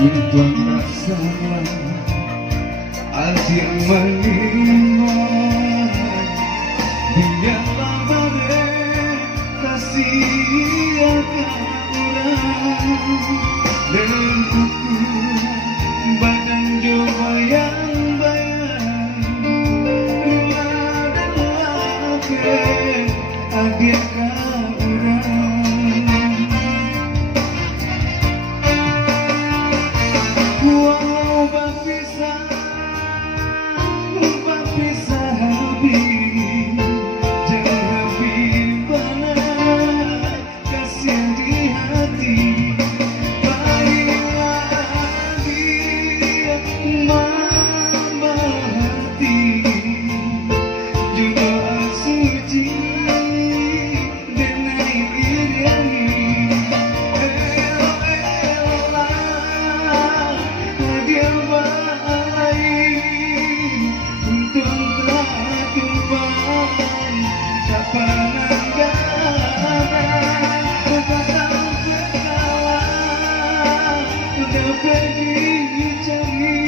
Untung tak salah adik meninggal. Biarlah badai kasih akan orang dan ukuran badan coba yang bayang. Rela dan lapeh adik kau orang. Walau berpisah habis, jangan habis benar kasih di hati. Baiklah dia memerhati juga suci dengan iriani. Dia baik untuk tumpang tak pernah gagal, tak tahu berkalah dapat dicari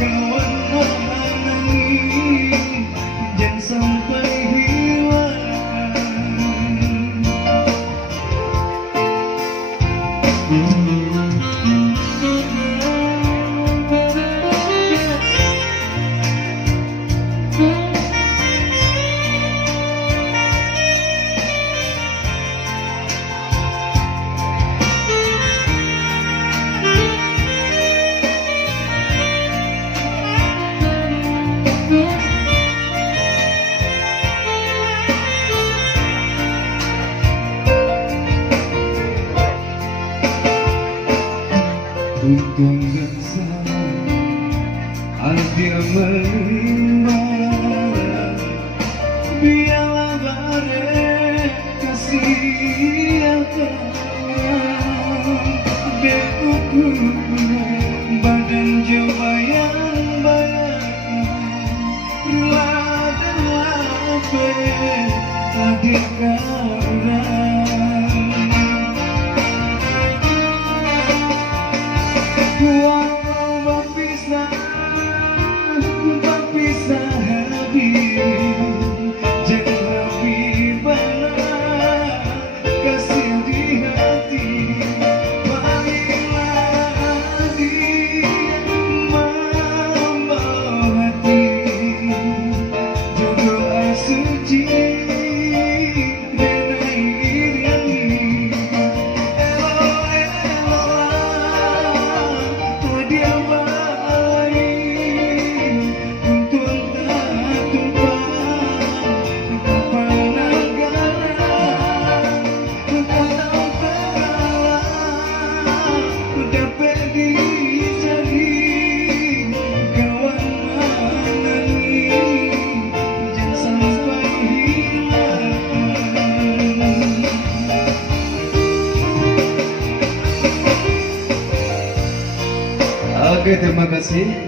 kawan mana ni jangan sampai hilang. Untung dan salah dia meninggal. Biarlah badai kasih akan berukuran badan coba yang bayang. Rela dan lapeh adik kau orang. Walau berpisah habis, jangan habis benar kasih di hati. Baiklah dia memerhati jodoh suci dengan iriani. Dia baik untuk tak tumpang tak pernah gagal, tak tahu terkalah dapat dicari kawan mana ni jangan sampai hilang. Oke, terima kasih.